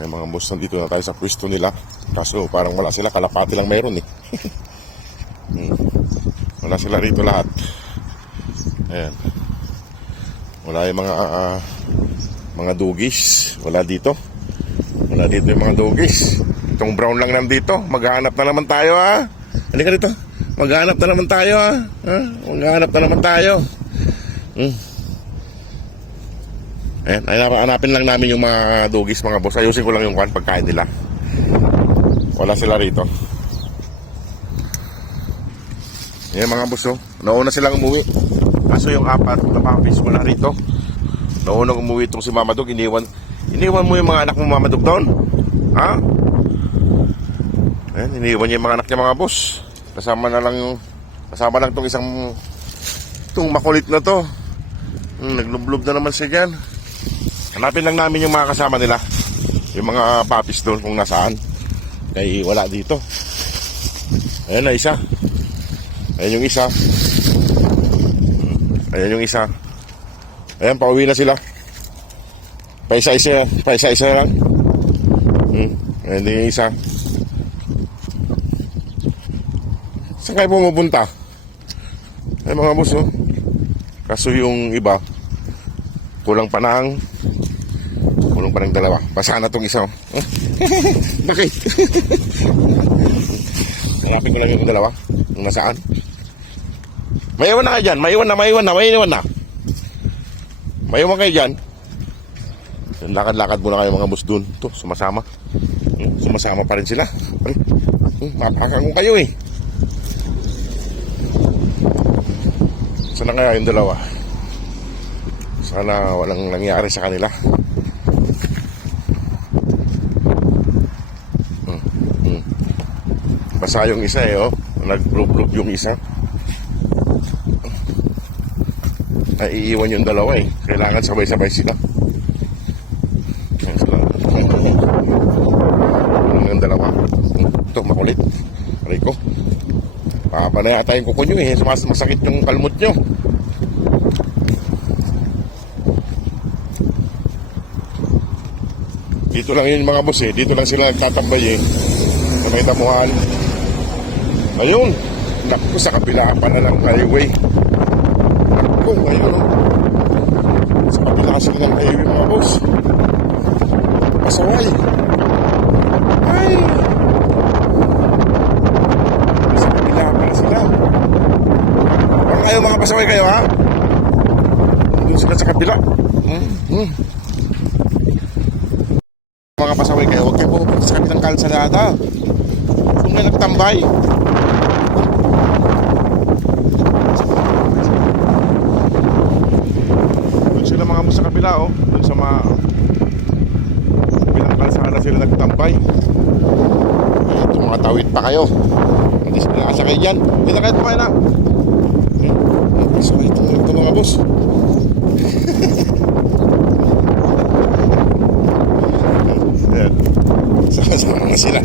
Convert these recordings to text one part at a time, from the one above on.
May mga boss, nandito na tayo sa pwesto nila. Kaso parang wala sila, kalapati lang mayroon eh. Wala sila rito lahat. Ayan. Wala yung mga dugis. Wala dito. Wala dito yung mga dugis. Itong brown lang nandito. Maghahanap na naman tayo ha. Halika dito. Maghahanap na naman tayo ha. Maghahanap na naman tayo. Ayan, hanapin lang namin yung mga dugis, mga boss. Ayusin ko lang yung pagkain nila. Wala sila rito. Ayan mga boss, oh. Nauna silang umuwi. Kaso yung apat na papis wala rito. Nauna umuwi itong si Mama Dog. Iniwan mo yung mga anak mo, Mama Dog, doon. Ha? Ayan, iniwan niya yung mga anak niya, mga boss. Kasama lang itong itong makulit na to. Naglublob na naman siya dyan. Hanapin lang namin yung mga kasama nila. Yung mga papis doon kung nasaan. Kaya wala dito. Ayan na isa. Ayan yung isa. Ayan yung isa. Ayan, pauwi na sila. Paisa-isa lang. Ayan din yung isa. Saan kayo pumupunta? Ayan mga boss, oh. Kaso yung iba, kulang pa ng dalawa. Basa na tong isa, oh. Bakit? Hanapin ko lang yung dalawa. Kung nasaan. Maiwan na kayo dyan. Maiwan na. Maiwan kayo dyan. Lakad-lakad muna kayo mga boss dun. Ito, sumasama. Sumasama pa rin sila. Mapakang ko kayo eh. Sana kaya yung dalawa? Sana walang nangyari sa kanila. Basa yung isa eh, oh. Nag-blub yung isa. Ay, iiwan yung dalawa eh. Kailangan sabay-sabay sila. Yung dalawa. Ito, makulit. Rico. Papa na yata yung kuko nyo eh. Masakit yung kalmot nyo. Dito lang yun mga boss eh. Dito lang sila nagtatambay eh. Sa may damuhan. Ayun. Naku, sa kabila pa na ng highway. Naku, ayun oh. Sa kabila sila ng highway mga boss. Pasaway. Ay. Sa kabila pa na sila. Parang kayo mga pasaway kayo ha. Doon sila sa kabila. Mga pasaway kayo, huwag kayo pupunta sa kabilang kalsada. Kung na nagtambay. Doon sila mga mo sa kabila oh. Doon sa kabilang kalsada sila nagtambay. Ito mga tawid pa kayo. Hindi sila nakasakay dyan. Hindi na kayo tumayo na. So ito mga boss. Sama-sama na sila.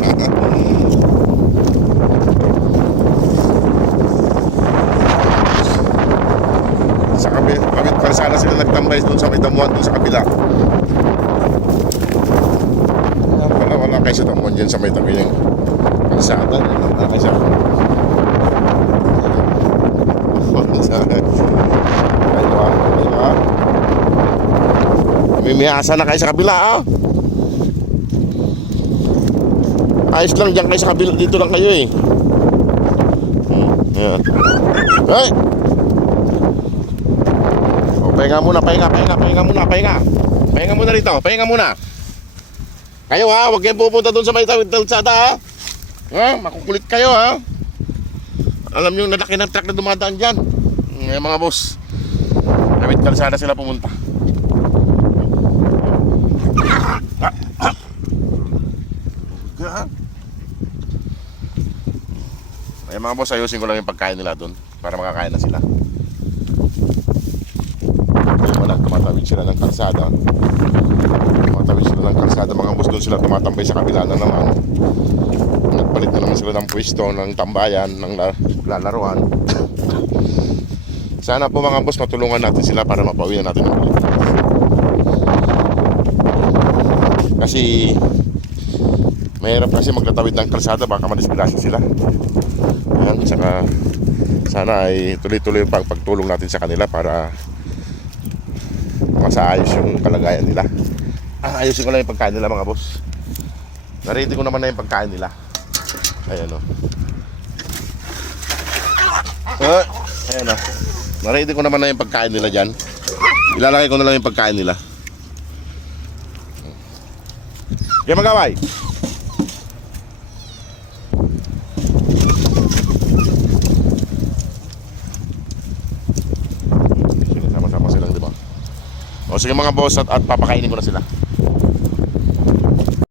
Sa kabit kalsada sila nagtambay doon sa may damuhan doon sa kabila. Wala kayo sa damuhan dyan sa may tabi yung kalsada. Wala kayo sa mimihasa na kayo sa kabila ah. Ayos lang dyan kayo sa kabila. Dito lang kayo eh. Ayan. Hey! O, pahinga muna. Pahinga muna rito. Pahinga muna. Kayo ha, huwag kayong pupunta doon sa may talsada ha. Makukulit kayo ha. Alam nyo yung lalaki ng truck na dumadaan dyan. Ngayon mga boss, tawid kalsada sila pumunta. Ay mga boss, ayusin ko lang yung pagkain nila doon para makakain na sila. Wala, tumatawid sila ng kalsada. Mga boss, doon sila tumatambay sa kabila na naman. Nagpalit na naman sila ng pwesto, ng tambayan, ng lalaruan. Sana po mga boss, matulungan natin sila para mapauwi na natin ulit. Kasi Mahirap kasi magtatawid ng kalsada, baka madisgrasya sila. Ayan, saka sana ay tuloy-tuloy pa ang pagtulong natin sa kanila para masaayos yung kalagayan nila. Ayusin ko lang yung pagkain nila mga boss. Naready ko naman na yung pagkain nila. Ayan o. Ayan o. Naready ko naman na yung pagkain nila dyan. Ilalagay ko na lang yung pagkain nila. Kaya magaway. Sama-sama silang, di ba? O sige mga boss, at papakainin ko na sila.